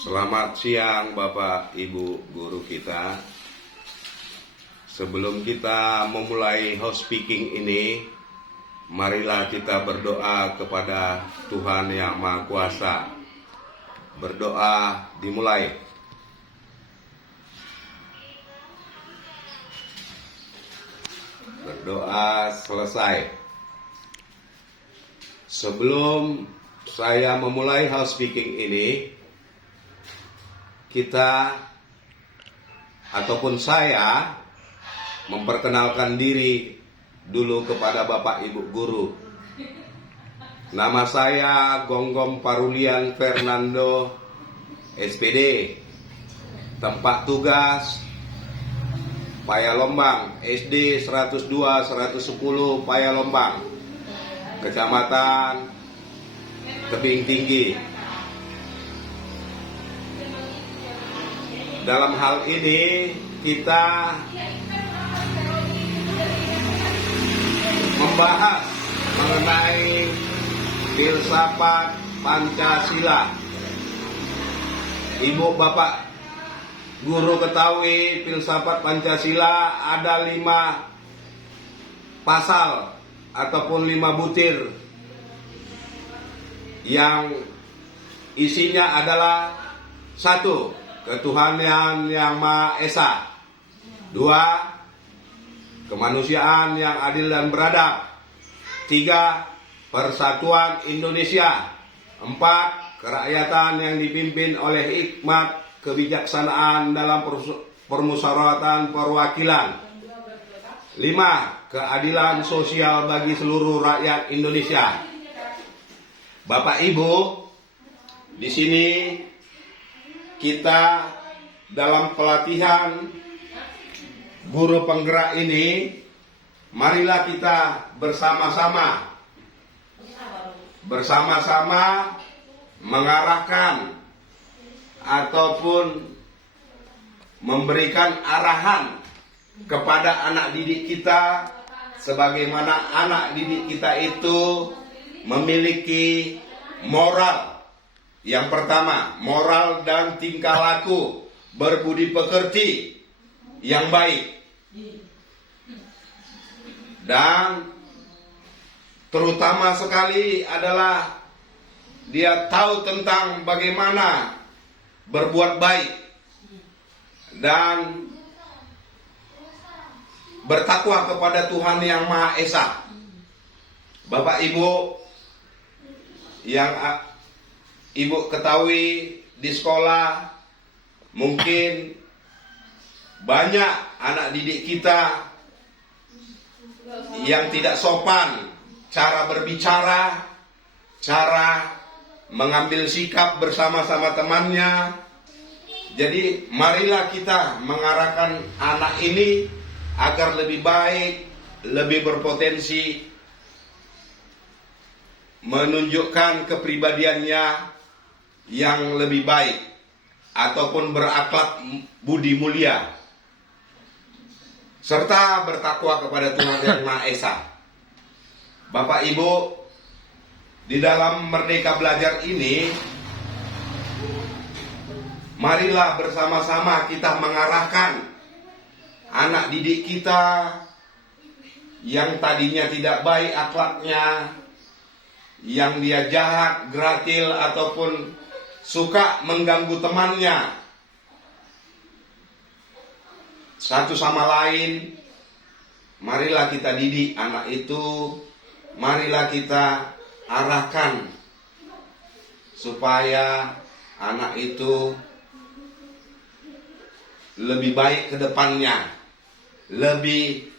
Selamat siang Bapak Ibu guru kita. Sebelum kita memulai host speaking ini, marilah kita berdoa kepada Tuhan Yang Maha Kuasa. Berdoa dimulai. Berdoa selesai. Sebelum saya memulai house speaking ini, kita ataupun saya memperkenalkan diri dulu kepada Bapak Ibu guru. Nama saya Gonggom Parulian Fernando, SPD. Tempat tugas Payalombang, SD 102 110 Payalombang, Kecamatan Tebing Tinggi. Dalam hal ini kita membahas mengenai filsafat Pancasila. Ibu bapak guru ketahui filsafat Pancasila ada 5 pasal ataupun 5 butir yang isinya adalah 1. Ketuhanan yang Maha Esa. 2. Kemanusiaan yang adil dan beradab. 3. Persatuan Indonesia. 4. Kerakyatan yang dipimpin oleh hikmat kebijaksanaan dalam permusyawaratan perwakilan. 5. Keadilan sosial bagi seluruh rakyat Indonesia. Bapak Ibu, di sini kita dalam pelatihan guru penggerak ini, marilah kita bersama-sama mengarahkan ataupun memberikan arahan kepada anak didik kita, sebagaimana anak didik kita itu memiliki moral. Yang pertama, moral dan tingkah laku berbudi pekerti yang baik. Dan terutama sekali adalah dia tahu tentang bagaimana berbuat baik dan bertakwa kepada Tuhan Yang Maha Esa. Bapak Ibu yang Ibu ketahui, di sekolah mungkin banyak anak didik kita yang tidak sopan cara berbicara, cara mengambil sikap bersama-sama temannya. Jadi marilah kita mengarahkan anak ini agar lebih baik, lebih berpotensi, menunjukkan kepribadiannya yang lebih baik ataupun berakhlak budi mulia serta bertakwa kepada Tuhan Yang Maha Esa. Bapak Ibu, di dalam Merdeka Belajar ini, marilah bersama-sama kita mengarahkan anak didik kita yang tadinya tidak baik akhlaknya, yang dia jahat, gratil, ataupun suka mengganggu temannya satu sama lain. Marilah kita didik anak itu, marilah kita arahkan supaya anak itu lebih baik ke depannya, lebih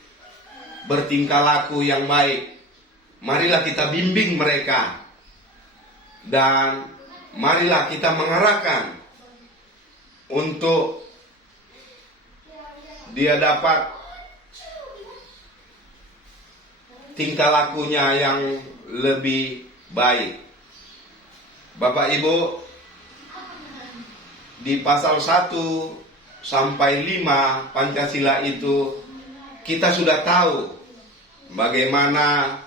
bertingkah laku yang baik. Marilah kita bimbing mereka dan marilah kita mengarahkan untuk dia dapat tingkah lakunya yang lebih baik. Bapak Ibu, di pasal 1 sampai 5 Pancasila itu kita sudah tahu bagaimana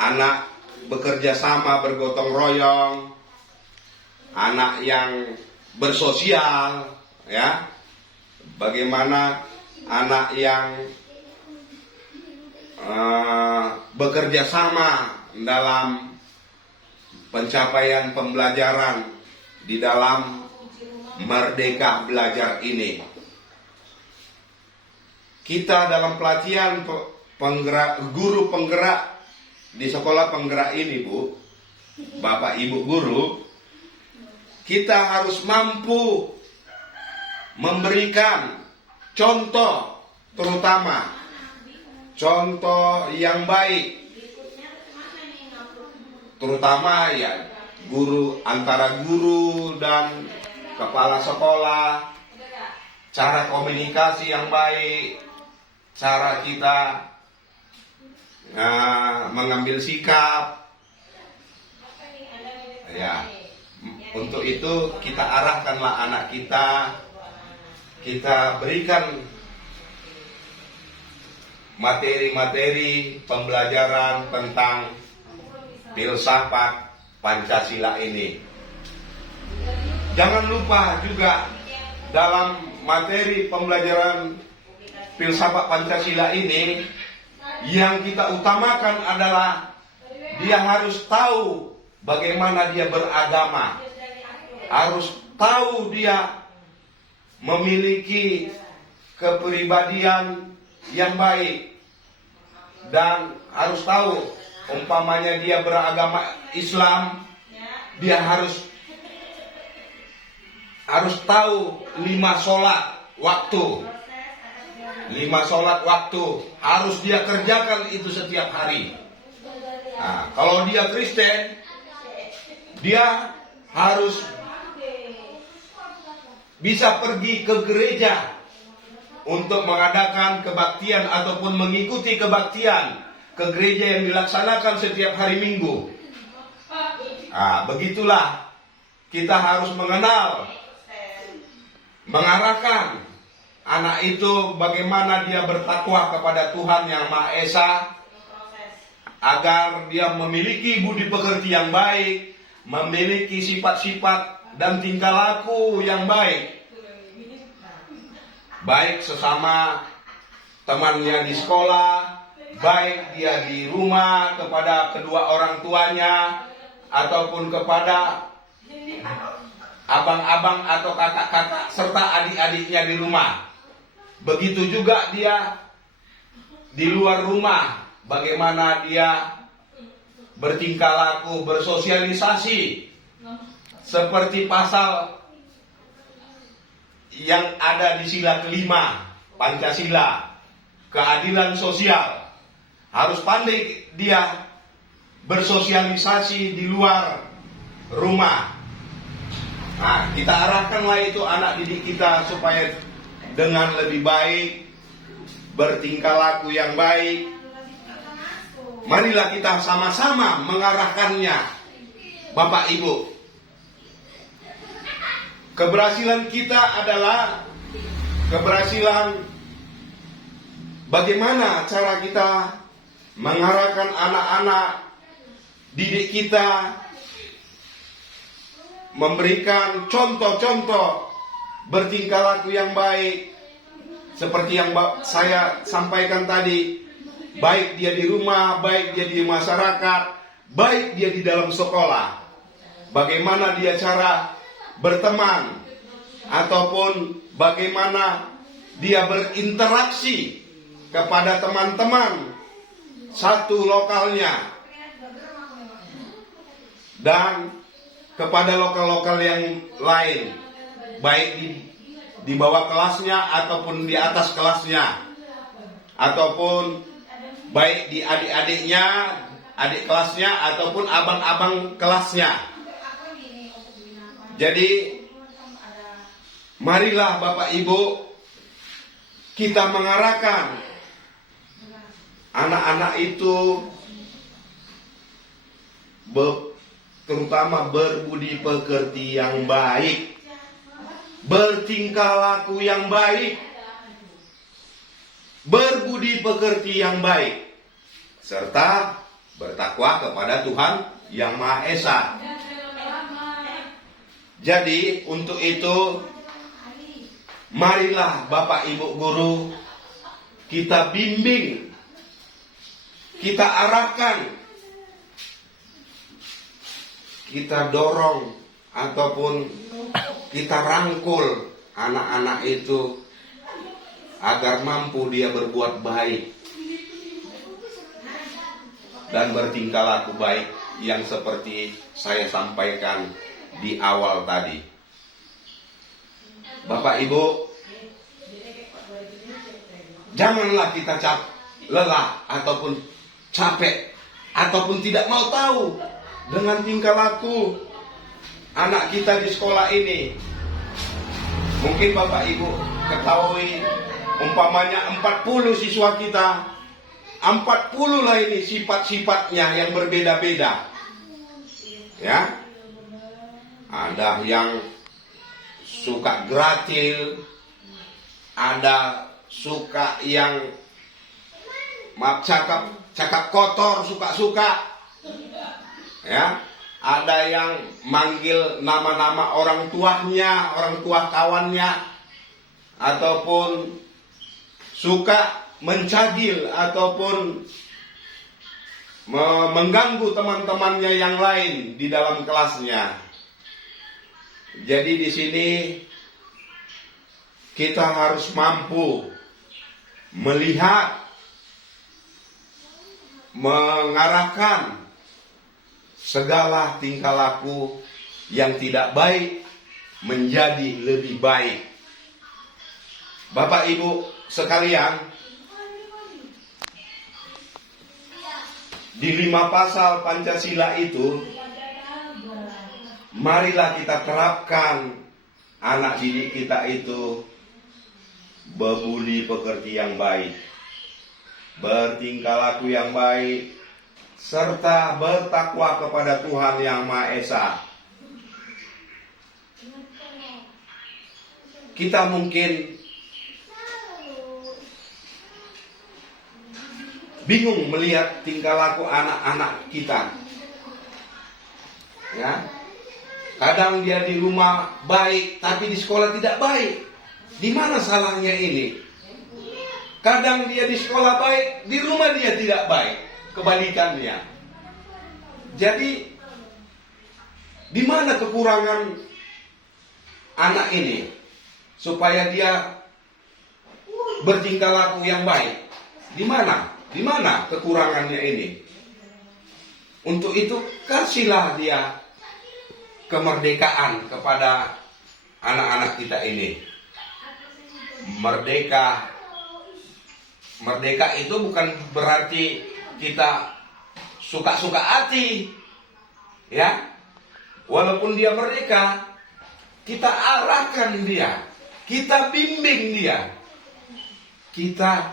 anak bekerja sama, bergotong royong, anak yang bersosial, ya. Bagaimana anak yang bekerja sama dalam pencapaian pembelajaran di dalam Merdeka Belajar ini. Kita dalam pelatihan guru penggerak di sekolah penggerak ini, Bu, Bapak Ibu guru, kita harus mampu memberikan contoh, terutama contoh yang baik, terutama ya guru, antara guru dan kepala sekolah, cara komunikasi yang baik, cara kita mengambil sikap, ya. Untuk itu kita arahkanlah anak kita, kita berikan materi-materi pembelajaran tentang filsafat Pancasila ini. Jangan lupa juga dalam materi pembelajaran filsafat Pancasila ini, yang kita utamakan adalah dia harus tahu bagaimana dia beragama, harus tahu dia memiliki kepribadian yang baik, dan harus tahu umpamanya dia beragama Islam, dia harus tahu 5 sholat waktu. 5 sholat waktu harus dia kerjakan itu setiap hari. Nah, kalau dia Kristen, dia harus bisa pergi ke gereja untuk mengadakan kebaktian ataupun mengikuti kebaktian ke gereja yang dilaksanakan setiap hari Minggu. Nah, begitulah kita harus mengenal, mengarahkan anak itu bagaimana dia bertakwa kepada Tuhan Yang Maha Esa, agar dia memiliki budi pekerti yang baik, memiliki sifat-sifat dan tingkah laku yang baik, baik sesama temannya di sekolah, baik dia di rumah kepada kedua orang tuanya, ataupun kepada abang-abang atau kakak-kakak serta adik-adiknya di rumah. Begitu juga dia di luar rumah, bagaimana dia bertingkah laku, bersosialisasi, seperti pasal yang ada di sila kelima Pancasila, keadilan sosial. Harus pandai dia bersosialisasi di luar rumah. Nah, kita arahkanlah itu anak didik kita supaya dengan lebih baik, bertingkah laku yang baik. Marilah kita sama-sama mengarahkannya, Bapak Ibu. Keberhasilan kita adalah keberhasilan bagaimana cara kita mengarahkan anak-anak didik kita, memberikan contoh-contoh bertingkah laku yang baik, seperti yang saya sampaikan tadi, baik dia di rumah, baik dia di masyarakat, baik dia di dalam sekolah. Bagaimana dia cara berteman, ataupun bagaimana dia berinteraksi kepada teman-teman satu lokalnya, dan kepada lokal-lokal yang lain, baik di bawah kelasnya ataupun di atas kelasnya, ataupun baik di adik-adiknya, adik kelasnya, ataupun abang-abang kelasnya. Jadi marilah Bapak Ibu kita mengarahkan anak-anak itu terutama berbudi pekerti yang baik, bertingkah laku yang baik, berbudi pekerti yang baik, serta bertakwa kepada Tuhan Yang Maha Esa. Jadi untuk itu, marilah Bapak Ibu guru, kita bimbing, kita arahkan, kita dorong, ataupun kita rangkul anak-anak itu agar mampu dia berbuat baik dan bertingkah laku baik yang seperti saya sampaikan di awal tadi. Bapak Ibu, janganlah kita lelah ataupun capek ataupun tidak mau tahu dengan tingkah laku anak kita di sekolah ini. Mungkin Bapak Ibu ketahui, umpamanya 40 siswa kita, 40 lah ini sifat-sifatnya yang berbeda-beda. Ya, ada yang suka gratil, ada suka yang cakap kotor, suka-suka. Ya, ada yang manggil nama-nama orang tuanya, orang tua kawannya, ataupun suka mencagil ataupun mengganggu teman-temannya yang lain di dalam kelasnya. Jadi di sini kita harus mampu melihat, mengarahkan segala tingkah laku yang tidak baik menjadi lebih baik. Bapak Ibu sekalian, di 5 pasal Pancasila itu, marilah kita terapkan anak didik kita itu berbudi pekerti yang baik, bertingkah laku yang baik, serta bertakwa kepada Tuhan Yang Maha Esa. Kita mungkin bingung melihat tingkah laku anak-anak kita. Ya, kadang dia di rumah baik, tapi di sekolah tidak baik. Di mana salahnya ini? Kadang dia di sekolah baik, di rumah dia tidak baik. Kebalikannya. Jadi, di mana kekurangan anak ini supaya dia bertingkah laku yang baik? Di mana? Di mana kekurangannya ini? Untuk itu kasihlah dia kemerdekaan kepada anak-anak kita ini. Merdeka itu bukan berarti kita suka-suka hati. Ya. Walaupun dia merdeka, kita arahkan dia, kita bimbing dia. Kita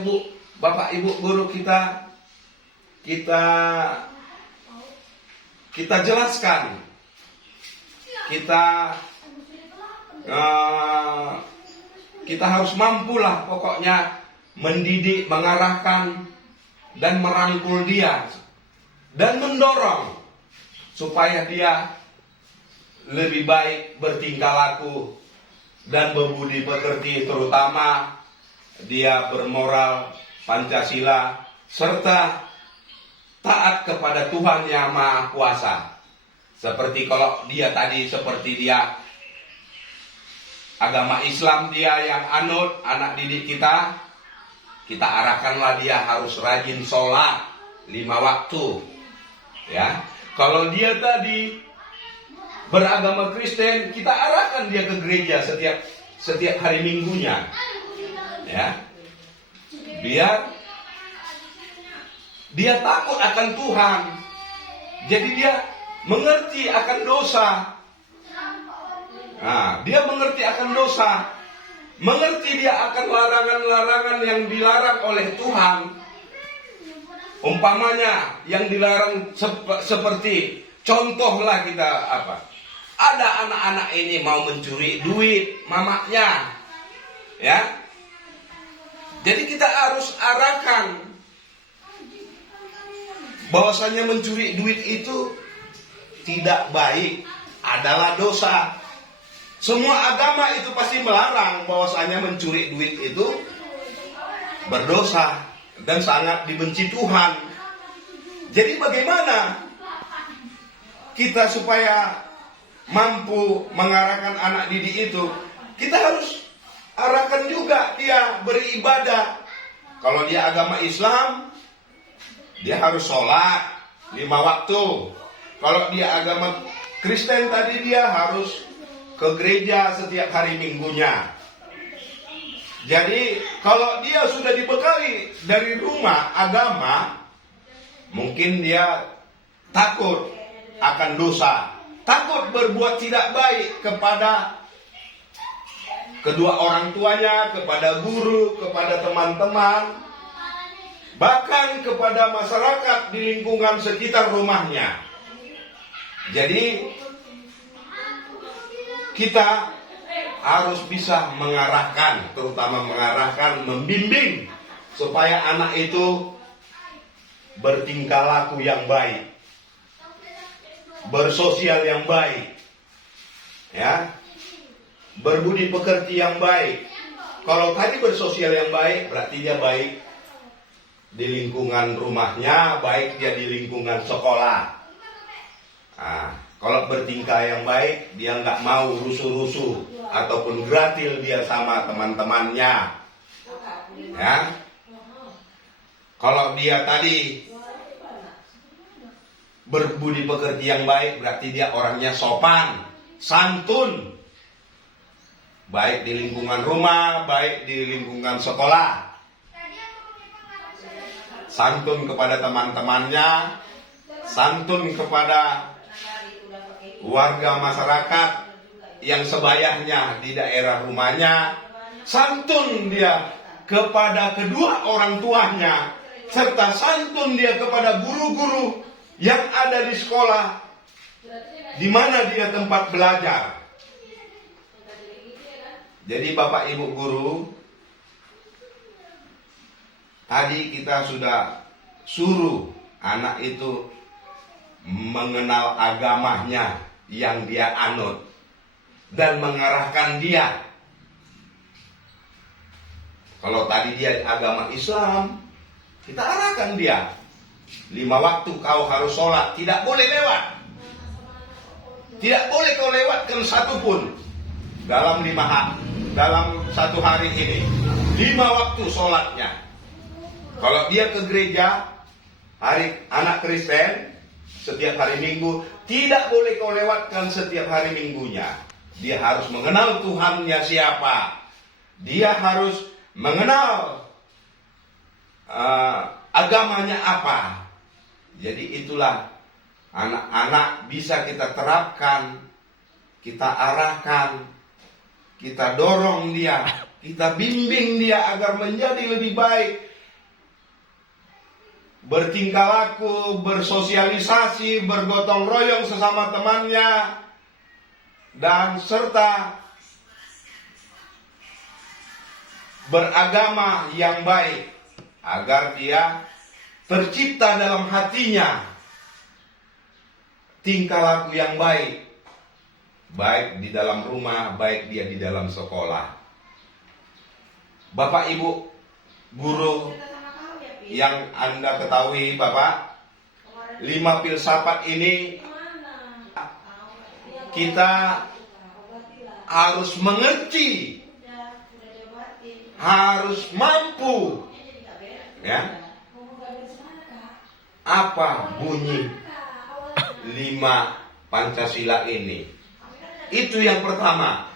Bu, Bapak Ibu guru kita jelaskan, kita harus mampulah pokoknya mendidik, mengarahkan dan merangkul dia dan mendorong supaya dia lebih baik bertingkah laku dan berbudi pekerti, terutama dia bermoral Pancasila serta taat kepada Tuhan Yang Maha Kuasa. Seperti kalau dia tadi, seperti dia agama Islam, dia yang anut anak didik kita arahkanlah dia harus rajin sholat 5 waktu. Ya, kalau dia tadi beragama Kristen, kita arahkan dia ke gereja setiap hari Minggunya. Ya, biar dia takut akan Tuhan. Jadi dia mengerti akan dosa. Nah, dia mengerti akan dosa, mengerti dia akan larangan-larangan yang dilarang oleh Tuhan. Umpamanya yang dilarang seperti contohlah kita ada anak-anak ini mau mencuri duit mamanya, ya. Jadi kita harus arahkan bahwasanya mencuri duit itu tidak baik adalah dosa. Semua agama itu pasti melarang bahwasanya mencuri duit itu berdosa dan sangat dibenci Tuhan. Jadi bagaimana kita supaya mampu mengarahkan anak didik itu? Kita harus arahkan juga dia beribadah. Kalau dia agama Islam, dia harus sholat 5 waktu. Kalau dia agama Kristen tadi, dia harus ke gereja setiap hari Minggunya. Jadi kalau dia sudah dibekali dari rumah agama, mungkin dia takut akan dosa, takut berbuat tidak baik kepada kedua orang tuanya, kepada guru, kepada teman-teman, bahkan kepada masyarakat di lingkungan sekitar rumahnya. Jadi kita harus bisa mengarahkan, terutama mengarahkan, membimbing supaya anak itu bertingkah laku yang baik, bersosial yang baik, ya, berbudi pekerti yang baik. Kalau tadi bersosial yang baik, berarti dia baik di lingkungan rumahnya, baik dia di lingkungan sekolah. Nah, kalau bertingkah yang baik, dia nggak mau rusuh-rusuh ataupun gratil dia sama teman-temannya. Ya, kalau dia tadi berbudi pekerti yang baik, berarti dia orangnya sopan, santun, baik di lingkungan rumah, baik di lingkungan sekolah. Santun kepada teman-temannya, santun kepada warga masyarakat yang sebayahnya di daerah rumahnya, santun dia kepada kedua orang tuanya, serta santun dia kepada guru-guru yang ada di sekolah di mana dia tempat belajar. Jadi Bapak Ibu guru, tadi kita sudah suruh anak itu mengenal agamanya yang dia anut dan mengarahkan dia. Kalau tadi dia agama Islam, kita arahkan dia 5 waktu kau harus sholat, tidak boleh lewat, tidak boleh kau lewatkan satu pun dalam 1 hari ini. 5 waktu sholatnya. Kalau dia ke gereja hari anak Kristen setiap hari Minggu, tidak boleh kau lewatkan setiap hari Minggunya. Dia harus mengenal Tuhannya siapa. Dia harus mengenal agamanya apa. Jadi itulah anak-anak bisa kita terapkan, kita arahkan, kita dorong dia, kita bimbing dia agar menjadi lebih baik, bertingkah laku, bersosialisasi, bergotong royong sesama temannya, dan serta beragama yang baik, agar dia tercipta dalam hatinya tingkah laku yang baik, baik di dalam rumah, baik dia di dalam sekolah. Bapak Ibu guru yang Anda ketahui Bapak, 5 filsafat ini kita harus mengerti, harus mampu, ya, apa bunyi 5 Pancasila ini. Itu yang pertama.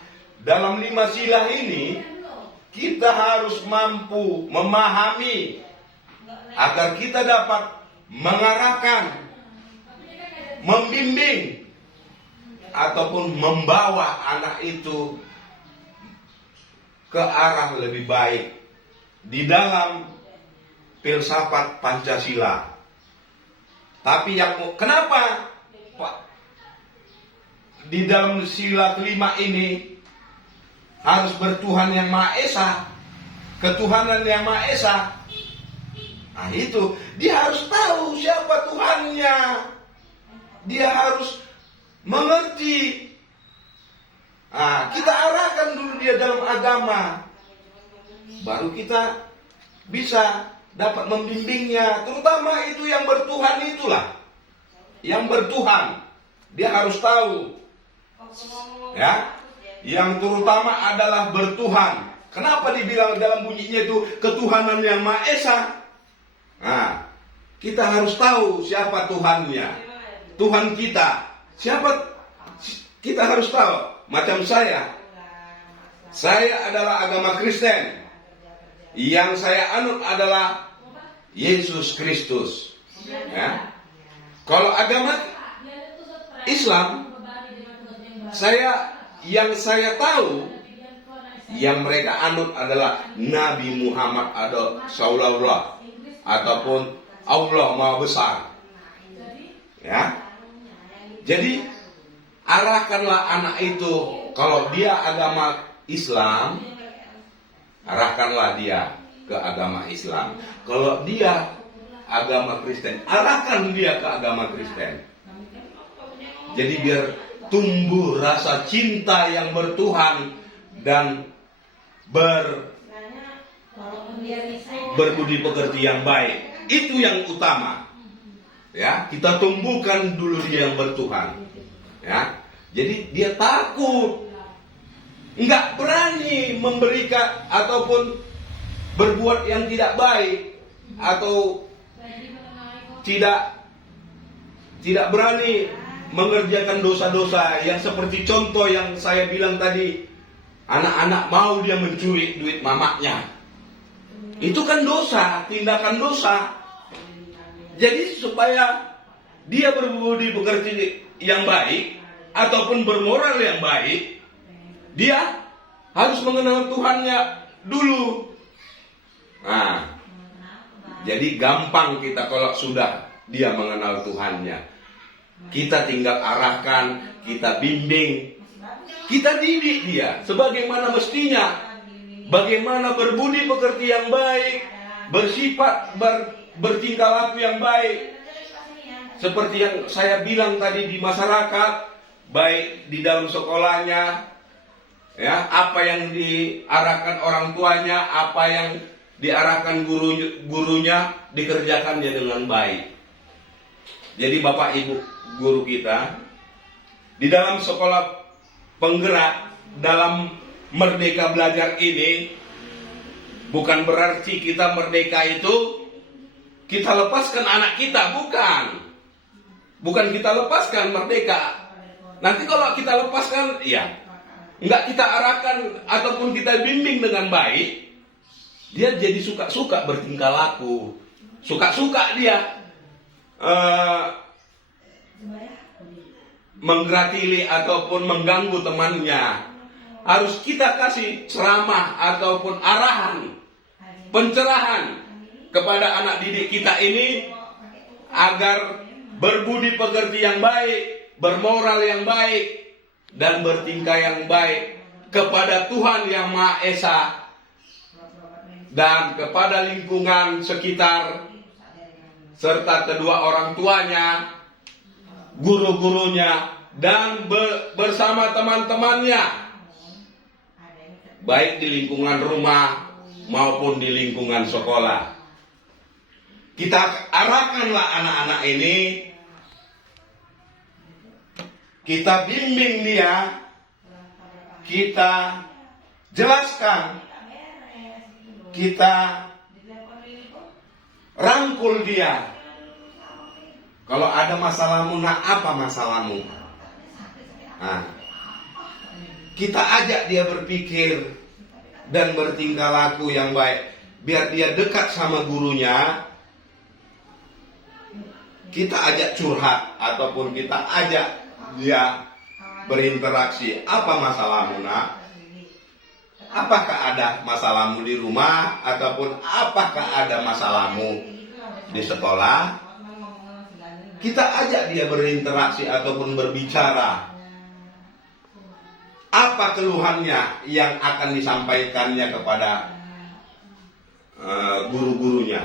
Dalam 5 sila ini kita harus mampu memahami agar kita dapat mengarahkan, membimbing, ataupun membawa anak itu ke arah lebih baik di dalam filsafat Pancasila. Tapi kenapa Pak, di dalam sila kelima ini harus bertuhan yang Maha Esa, ketuhanan yang Maha Esa? Nah itu, dia harus tahu siapa Tuhannya. Dia harus mengerti. Kita arahkan dulu dia dalam agama, baru kita bisa dapat membimbingnya. Terutama itu yang bertuhan itulah, yang bertuhan, dia harus tahu. Ya, yang terutama adalah bertuhan. Kenapa dibilang dalam bunyinya itu ketuhanan yang Maha Esa? Kita harus tahu siapa Tuhannya, Tuhan kita. Siapa? Kita harus tahu. Macam saya adalah agama Kristen. Yang saya anut adalah Yesus Kristus. Ya. Kalau agama Islam, yang saya tahu, yang mereka anut adalah Nabi Muhammad Sallallahu ataupun Allah Maha Besar. Ya. Jadi arahkanlah anak itu, kalau dia agama Islam, arahkanlah dia ke agama Islam. Kalau dia agama Kristen, arahkan dia ke agama Kristen. Jadi biar tumbuh rasa cinta yang bertuhan dan berbudi pekerti yang baik. Itu yang utama. Ya, kita tumbuhkan dulu dia yang bertuhan. Ya, jadi dia takut, nggak berani memberikan ataupun berbuat yang tidak baik, atau tidak berani mengerjakan dosa-dosa yang seperti contoh yang saya bilang tadi, anak-anak mau dia mencuri duit mamanya. Itu kan dosa, tindakan dosa. Jadi supaya dia berbudi pekerti yang baik ataupun bermoral yang baik, dia harus mengenal Tuhannya dulu. Jadi gampang kita kalau sudah dia mengenal Tuhannya. Kita tinggal arahkan, kita bimbing, kita didik dia sebagaimana mestinya. Bagaimana berbudi pekerti yang baik, bersifat bertingkah laku yang baik. Seperti yang saya bilang tadi, di masyarakat, baik di dalam sekolahnya, ya, apa yang diarahkan orang tuanya, apa yang diarahkan gurunya, dikerjakannya dengan baik. Jadi Bapak Ibu guru kita, di dalam sekolah penggerak, dalam merdeka belajar ini, bukan berarti kita merdeka itu kita lepaskan anak kita, bukan kita lepaskan merdeka. Nanti kalau kita lepaskan, ya nggak kita arahkan ataupun kita bimbing dengan baik, dia jadi suka-suka bertingkah laku, suka-suka dia menggratili ataupun mengganggu temannya. Harus kita kasih ceramah ataupun arahan, pencerahan kepada anak didik kita ini agar berbudi pekerti yang baik, bermoral yang baik, dan bertingkah yang baik kepada Tuhan yang Maha Esa dan kepada lingkungan sekitar, serta kedua orang tuanya, guru-gurunya, dan bersama teman-temannya, baik di lingkungan rumah maupun di lingkungan sekolah. Kita arahkanlah anak-anak ini, kita bimbing dia, kita jelaskan, kita rangkul dia. Kalau ada masalahmu, apa masalahmu? Kita ajak dia berpikir dan bertingkah laku yang baik, biar dia dekat sama gurunya. Kita ajak curhat ataupun kita ajak dia berinteraksi. Apa masalahmu, nak? Apakah ada masalahmu di rumah ataupun apakah ada masalahmu di sekolah? Kita ajak dia berinteraksi ataupun berbicara. Apa keluhannya yang akan disampaikannya kepada guru-gurunya?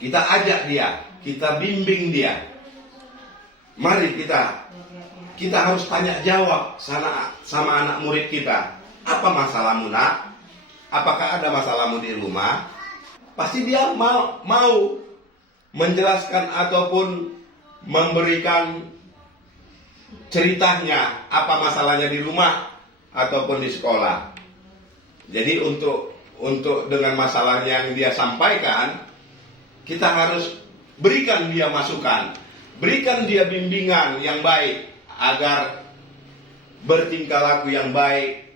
Kita ajak dia, kita bimbing dia. mari kita harus tanya jawab sama anak murid kita. Apa masalahmu, nak? Apakah ada masalahmu di rumah? Pasti dia mau menjelaskan ataupun memberikan ceritanya apa masalahnya di rumah ataupun di sekolah. Jadi untuk dengan masalah yang dia sampaikan, kita harus berikan dia masukan, berikan dia bimbingan yang baik agar bertingkah laku yang baik.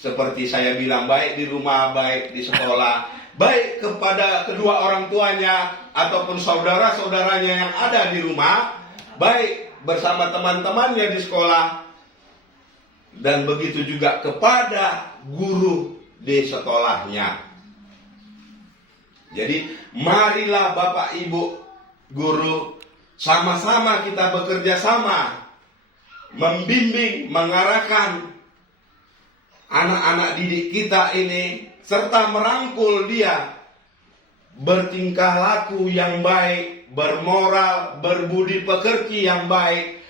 Seperti saya bilang, baik di rumah, baik di sekolah, baik kepada kedua orang tuanya ataupun saudara-saudaranya yang ada di rumah, baik bersama teman-temannya di sekolah, dan begitu juga kepada guru di sekolahnya. Jadi marilah Bapak Ibu guru, sama-sama kita bekerja sama membimbing, mengarahkan anak-anak didik kita ini, serta merangkul dia bertingkah laku yang baik, bermoral, berbudi pekerti yang baik,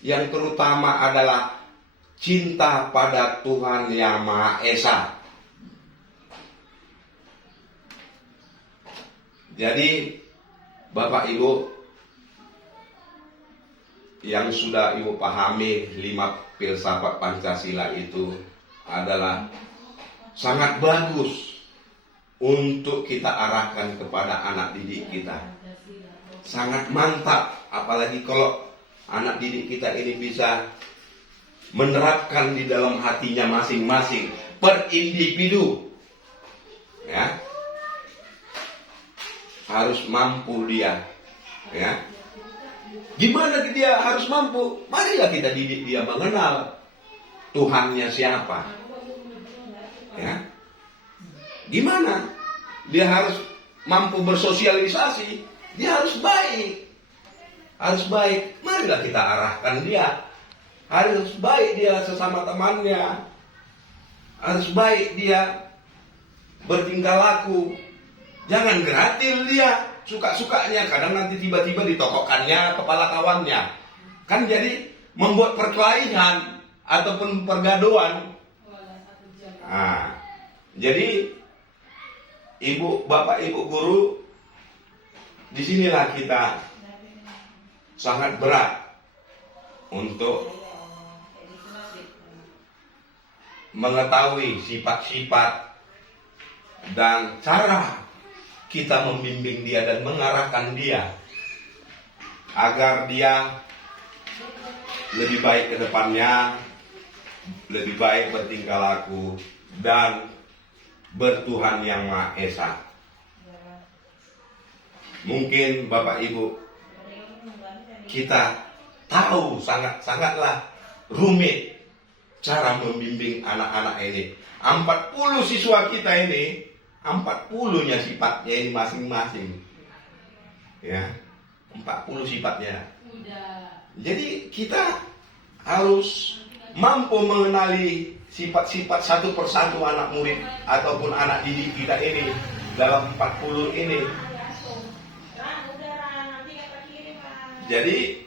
yang terutama adalah cinta pada Tuhan Yang Maha Esa. Jadi Bapak Ibu yang sudah Ibu pahami 5 filsafat Pancasila itu adalah sangat bagus untuk kita arahkan kepada anak didik kita. Sangat mantap, apalagi kalau anak didik kita ini bisa menerapkan di dalam hatinya masing-masing per individu. Ya. Harus mampu dia. Ya. Gimana dia harus mampu? Marilah kita didik dia mengenal Tuhannya siapa. Ya. Gimana? Dia harus mampu bersosialisasi, dia harus baik. Harus baik. Marilah kita arahkan dia. Harus baik dia sesama temannya. Harus baik dia bertingkah laku. Jangan gratil dia, suka-sukanya. Kadang nanti tiba-tiba ditokokkannya kepala kawannya. Kan jadi membuat perkelahian ataupun pergaduhan. Nah, jadi Bapak Ibu guru, disinilah kita sangat berat untuk mengetahui sifat-sifat dan cara kita membimbing dia dan mengarahkan dia agar dia lebih baik ke depannya, lebih baik bertingkah laku dan bertuhan Yang Maha Esa. Mungkin Bapak Ibu kita tahu sangatlah rumit cara membimbing anak-anak ini. 40 siswa kita ini, 40-nya sifatnya ini masing-masing. Ya, 40 sifatnya. Jadi kita harus mampu mengenali sifat-sifat satu persatu anak murid ataupun anak didik kita ini dalam 40 ini. Jadi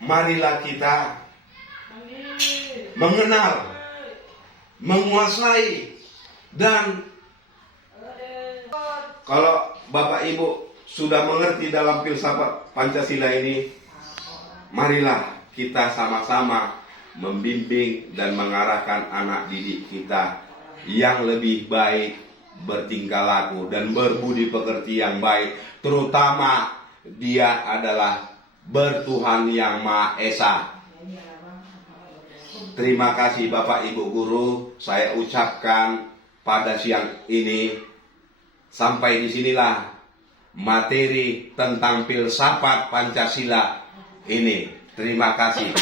marilah kita mengenal, menguasai, dan kalau Bapak Ibu sudah mengerti dalam filsafat Pancasila ini, marilah kita sama-sama membimbing dan mengarahkan anak didik kita yang lebih baik, bertingkah laku dan berbudi pekerti yang baik, terutama dia adalah bertuhan Yang Maha Esa. Terima kasih Bapak Ibu guru, saya ucapkan pada siang ini. Sampai disinilah materi tentang filsafat Pancasila ini. Terima kasih.